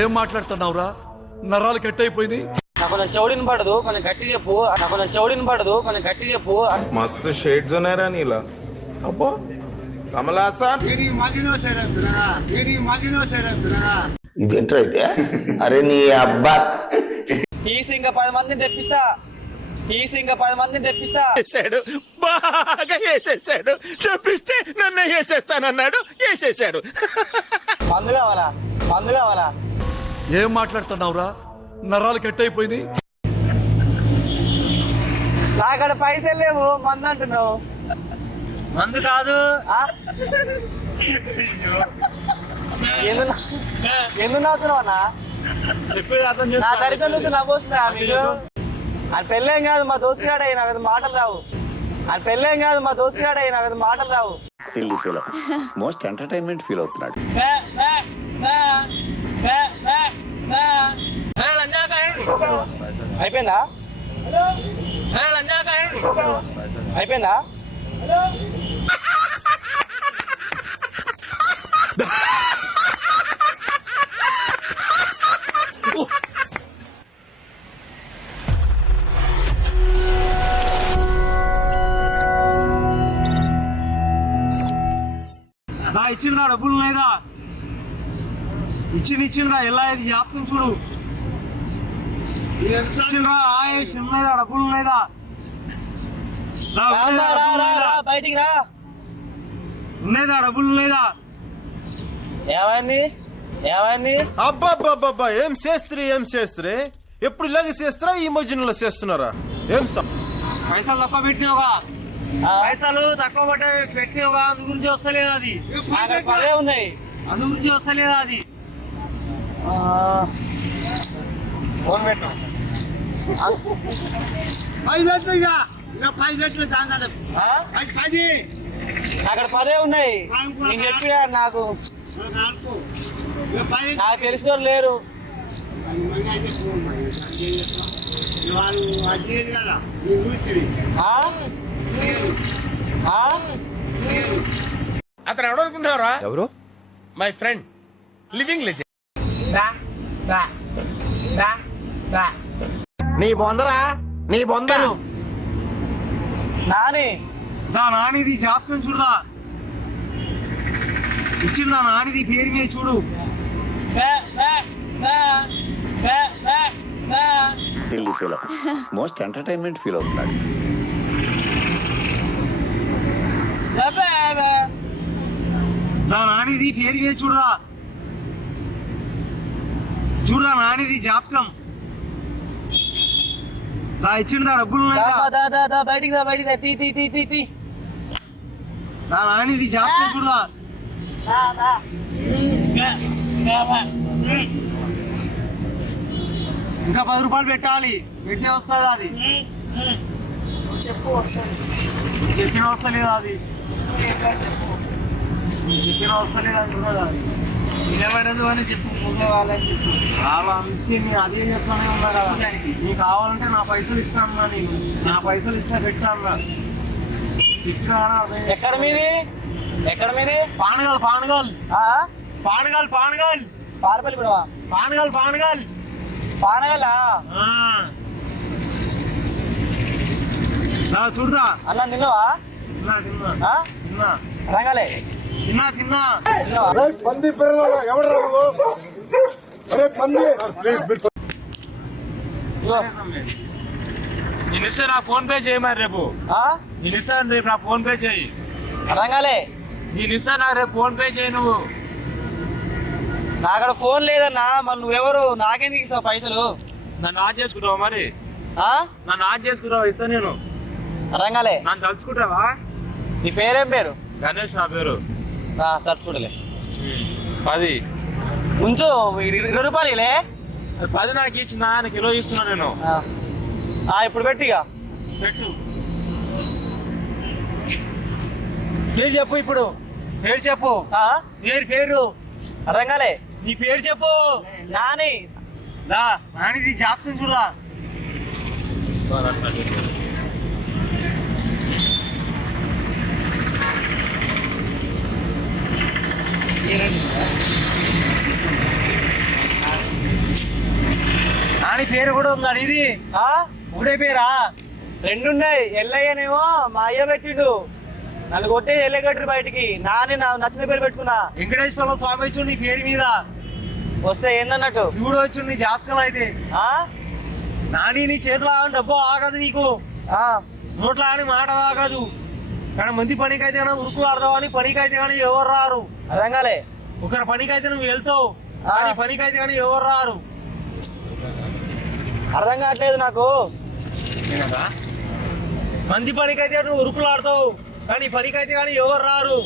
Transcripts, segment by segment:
ఏం మాట్లాడుతున్నావురా? నరాలు కట్ అయిపోయినాయి. నాకు కొంచెం చౌడిని పడదు, కొంచెం గట్టి చెప్పు. నాకు కొంచెం చౌడిని పడదు, కొంచెం గట్టి చెప్పు. मस्त शेड्स ఉన్నాయరా నీలా. అబ్బో కమలాసా ఇదేంట్రా అయితే? అరే నీ అబ్బా ఇంకా 10 మందిని తెప్పిస్తా. ఇంకా 10 మందిని తెప్పిస్తా. బాగా వేసేసాడు. తెప్పిస్తే నన్ను వేసేస్తానన్నాడు, వేసేసాడు. మందు కావాలా? మందు కావాలా? ఏం మాట్లాడుతున్నావురా? నరాలు కట్ అయిపోయినాయి. నాకడ పైసలు లేవు, మందు అంటున్నావు. మందు కాదు. ఎందుకు నవ్వుతున్నావు అన్న? చెప్పేది అర్థం నా తరగతి నుంచి నవ్వొస్తుందా మీకు? అది పెళ్ళేం కాదు, మా దోస్తు గాడు అయినా కదా మాటలు రావు. అది పెళ్ళేం కాదు, మా దోస్తు గాడు అయినా కదా మాటలు రావు. Silly feel most entertainment feel అవుతున్నాడు. అయిపోయిందా? అయిపోయిందా? ఇచ్చిందా డబ్బులు లేదా? ఇచ్చిందా? ఎలా ఇది జాప్తం చూడు. ఇచ్చిందా? ఆయేష్ ఉన్నదా? డబ్బులు లేదా? బయటికి రా. ఉన్నదా? డబ్బులు లేదా? ఏమైంది? ఏమైంది? అబ్బాబ్బాబ్బా ఏం చేస్త్రీ ఎప్పుడు ఇలాగే చేస్తారా? ఈ మధ్యలో చేస్తున్నారా? ఏం పైసలు తక్కువ పెట్టినావుగా, పైసలు తక్కువ పెట్టినావుగా, అందు గురించి వస్తలేదా అది? పదే ఉన్నాయి, అందు గురించి వస్తలేదా అది? ఫోన్ పెట్టు. 10 పెట్టు, ఇక 10 పెట్టు. దాని 10 అక్కడ 10 ఉన్నాయి. నేను చెప్పినా నాకు తెలిసిన వాళ్ళు లేరు. అతను ఎవడు అనుకుంటున్నారా? ఎవరు? My friend, living legend. నీ బొందరా, నీ బొందరు. నానిది జాతకం చూడరా. ఇచ్చిందా? నానిది పేరు మీద చూడు. Silly feel most entertainment feel అవుతున్నాడు. నానిది పేరు మీద చూడరా. చూడరా నానిది జాతకం. ఇచ్చిందా? డబ్బులు బయటికి నానిది జాతకం చూడరా. ఇంకా 10 రూపాయలు పెట్టాలి. పెట్టిన వస్తుందా అది? చెప్పు. వస్తుంది. చెప్పిన వస్తలేదా అది? చెప్పిన వస్తలేదు అంటున్నదా? నిలబడదు అని చెప్పు. ముందే వాళ్ళని చెప్పు. అంతే, నేను అదే చెప్తానే ఉన్నా కదా. నీకు కావాలంటే నా పైసలు ఇస్తాను. నేను నా పైసలు ఇస్తా, పెట్టాను. చెప్పిన ఎక్కడ మీది? ఎక్కడ మీది? పానగల్ పారపల్లి కూడా. పానగల్ పానగలా? చూడరా. అన్నం తిన్నావా? తిన్నా రంగాలే తిన్నా. నేను ఇస్తే నా ఫోన్ పే చేయి. మరి రేపు నేను ఇస్తాను, రేపు నా ఫోన్ పే చేయి. రంగాలే నేను ఇస్తాను, నాకు రేపు ఫోన్ పే చేయి. నువ్వు నాకడ ఫోన్ లేదన్నా. మరి నువ్వెవరు? నాకెందుకు ఇస్తావు పైసలు? నన్ను ఆన్ చేసుకుంటావా? మరి నన్ను ఆన్ చేసుకుంటావా? ఇస్తా నేను. రంగాలే నన్ను తలుచుకుంటావా? నీ పేరేం పేరు? గణేష్ నా పేరు. తలుచుకుంటలే. 10 ఉంచు. 20 రూపాయలే. 10 నాకు ఇచ్చిందా? కిలో ఇస్తున్నా నేను. ఇప్పుడు పెట్టిగా పెట్టు. పేరు చెప్పు. ఇప్పుడు పేరు చెప్పు. పేరు రంగాలే నీ పేరు చెప్పు. నానిది జాతకం చూడరా. నాని పేరు కూడా ఉందా ఇది ఆ? ఊడే పేరా? రెండున్నాయి. ఎల్లయ్యనేమో మా అయ్య పెట్టిండు, నన్ను కొట్టే ఎల్లగట్టు బయటికి. నాని నా నచ్చిన పేరు పెట్టుకున్నా. వెంకటేశ్వర స్వామి వచ్చి నీ పేరు మీద వస్తే ఏందన్నట్టు? శివుడు వచ్చి నీ జాతకం అయితే ఆ? నాని నీ చేతిలో ఆగని డబ్బు ఆగదు నీకు, ఆ. నోట్లో ఆని మాట ఆగదు. కానీ మంది పనికి అయితే కానీ ఉరుకులు ఆడదావు అని పనికి అయితే కానీ ఎవరు రారు. అర్థం కాలే. ఒకరి పనికి అయితే నువ్వు వెళ్తావు కానీ పనికి అయితే కానీ ఎవరు రారు. అర్థం కావట్లేదు నాకు. మంది పనికి అయితే నువ్వు ఉరుకులు ఆడతావు కానీ పనికి అయితే కానీ ఎవరు రారు.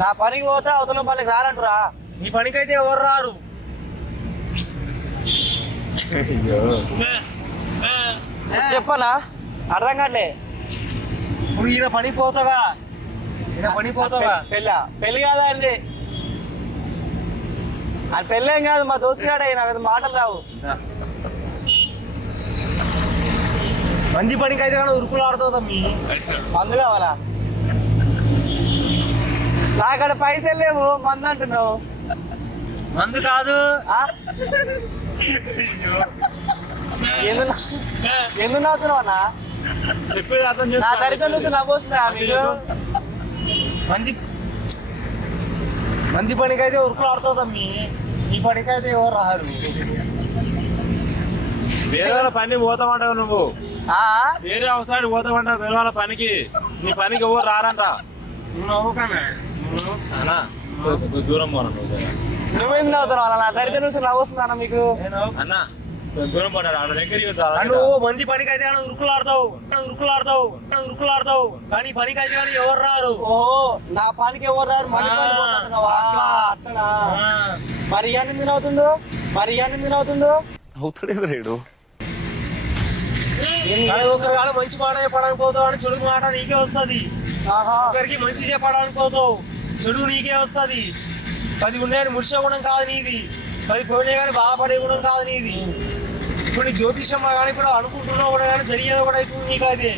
నా పనికి పోతే అవతల పనికి రారంటురా. నీ పనికి అయితే ఎవరు రారు. చెప్పనా? అర్థం కావట్లే. ఇప్పుడు ఈయన పనికి పోతాగా, ఈయన పనికి పోతాగా. పెళ్లి కాదా అండి? అది పెళ్ళేం కాదు, మా దోస్తు గాడు అయినా మాటలు రావు. మంది పనికి అయితే కానీ ఉరుకులు ఆడుతావు తమ్మి. మందు కావాలా? నాకడ పైసలు లేవు, మందు అంటున్నావు. మందు కాదు. ఆ? ఎందుకు నవ్వుతున్నావు అన్న? చెప్పేది అర్థం నా చేసుకో. దరిద్రం చూసి నవ్వొస్తుందా మీకు? మంది పనికి అయితే ఉరుకులు ఆడుతావు తమ్మి. నీ పనికి అయితే ఎవరు రారు. వేరే వాళ్ళ పని పోతామంటావు నువ్వు. ఆ? వేరే అవసరానికి పోతామంటావు వేరే వాళ్ళ పనికి. నీ పనికి ఎవరు రారంట. నువ్వు నవ్వుకన్నా. అన్నా కొంచెం దూరం పోరా నువ్వు. నువ్వేందుకు నవ్వుతున్నావు అన్న? నా దరిద్రం చూసి నవ్వొస్తుందా అన్న మీకు? అన్నా కొంచెం దూరం పోతాడు ఆడ దగ్గర. నువ్వు మంది పనికి అయితే కానీ ఉరుకులు ఆడతావు కానీ పనికి అయితే కానీ ఎవరు రారు. ఓహో, నా పనికి ఎవరు రారు, మంచి పనికి పోతున్నావా? అట్టనా? మరి ఇవన్నీ ఎందుకు నవ్వుతుండు? అవుతాడేది రేడు. కానీ ఒకరి కాదు మంచి మాట చెప్పడానికి పోతావు అని చెడు మాట నీకే వస్తుంది. ఆహా. ఒకరికి మంచి చెప్పడానికి పోతావు, చెడు నీకే వస్తుంది. 10 ఉండేది ముడిసే గుణం కాదు నీది, 10 పోయినా కానీ బాధపడే గుణం కాదు నీది. ఇప్పుడు నీ జ్యోతిష్యం కానీ ఇప్పుడు అనుకుంటున్నావు కూడా కానీ జరిగేది కూడా అవుతుంది నీకు. అది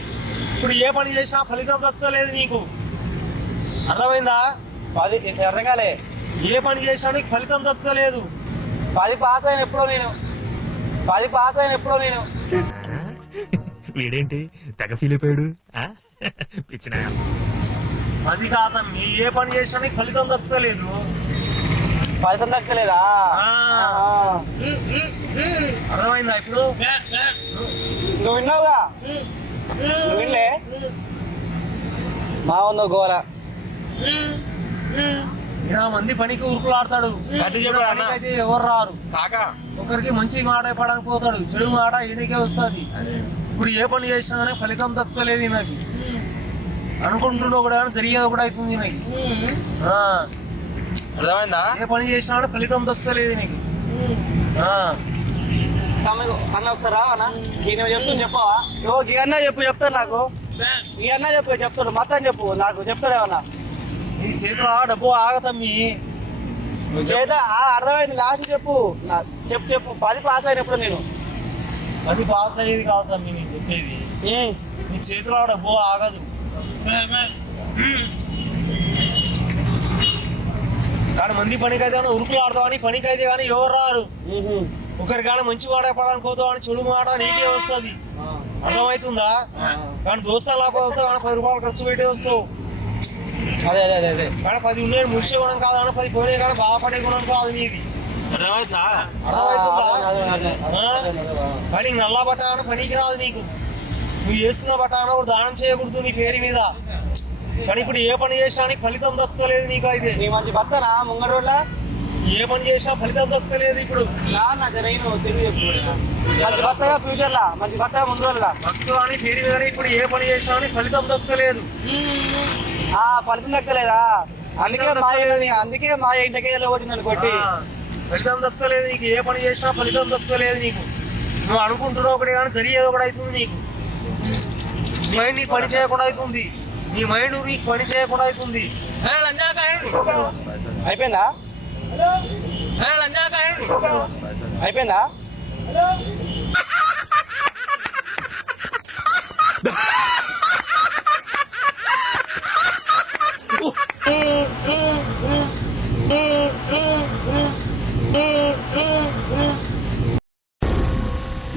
ఇప్పుడు ఏ పని చేసినా ఫలితం దక్కలేదు నీకు. అర్థమైందా? అర్థం కాలే. ఏ పని చేసినా నీకు ఫలితం దక్కలేదు. 10 పాస్ అయిన ఎప్పుడో నేను వీడేంటి తెగ ఫీల్ అయిపోయాడు పిచ్చిన. అది కాదమ్మీ, ఏ పని చేసినా నీకు ఫలితం దక్కలేదు. ఫలితం దక్కలేదా? అర్థమైందా? ఇప్పుడు నువ్వు విన్నావుగా? నువ్వు వినలే? మా ఉందో గోల. ఇలా మంది పనికి ఉరుకులు ఆడతాడు, పనికి అయితే ఎవరు రారు. ఒకరికి మంచి మాట చెప్పడానికి పోతాడు, చెడు మాట ఈయనకే వస్తుంది. ఇప్పుడు ఏ పని చేసినా కానీ ఫలితం దక్కలేదు నాకు. అనుకుంటున్నావు కూడా జరిగేది కూడా అవుతుంది నాకు. అర్థమైందా? ఏ పని చేసినా కూడా ఫలితం దక్కలేదు నీకు. అన్న ఒకసారి రావనా? ఈయన చెప్పవా? ఈ అన్న చెప్తాడు నాకు. ఈ అన్న చెప్తాడు మొత్తం చెప్పు నాకు. చెప్తాడు ఏమన్నా? నీ చేతిలో డబ్బు ఆగతమ్మి. చేత అర్థమైంది. లాస్ట్ చెప్పు. చెప్పు 10 పాస్ అయినప్పుడు నేను. అది పాస్ అయ్యేది కాదు తమ్మి నేను చెప్పేది. నీ చేతిలో డబ్బు ఆగదు. కానీ మంది పనికి అయితే కానీ ఉరుకులు ఆడతావని పనికి అయితే కానీ ఎవరు రారు. ఒకరి కానీ మంచి మాట చెప్పడానికి పోతావు అని చెడు మాట నీకే వస్తుంది. అర్థమవుతుందా? కానీ దోస్తాలు లేకపోతే కానీ 10 రూపాయలు ఖర్చు పెట్టి వస్తావు. అదే కానీ 10 ఉండేది ముడిసే గుణం కాదు అని 10 పోయినా కానీ బాధపడే గుణం కాదు నీది. అర్థమవుతుందా? అర్థమవుతుందా? కానీ నల్ల బట్ట అని పనికి రాదు నీకు. నువ్వు వేసుకున్న బట్ట దానం చేయకూడదు నీ పేరు మీద. కానీ ఇప్పుడు ఏ పని చేసినా నీకు ఫలితం దక్కలేదు నీకు. అయితే నీ మంచి భర్తనా ముంగడు రోడ్ల? ఏ పని చేసినా ఫలితం దక్కలేదు. ఇప్పుడు మంచి భర్తగా ఫ్యూచర్ లా, మంచి భర్తగా ముందు రోజులా భక్తులు అని పేరు మీద ఇప్పుడు ఏ పని చేసినా నీకు ఫలితం దక్కలేదు. ఫలితం దక్కలేదా? అందుకే మా ఇంటికి కొట్టిందని కొట్టి ఫలితం దక్కలేదు నీకు. ఏ పని చేసినా ఫలితం దక్కలేదు నీకు. నువ్వు అనుకుంటున్నావు ఒకటి కానీ జరిగేది ఒకటి అవుతుంది నీకు. నీ మైండ్ నీకు పని చేయకుండా అవుతుంది. నీ మైండ్ నీకు పని చేయకుండా అవుతుంది. అయిపోయిందా? అయిపోయిందా?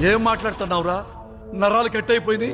ఏం మాట్లాడుతున్నావురా నరాలు కట్ అయిపోయింది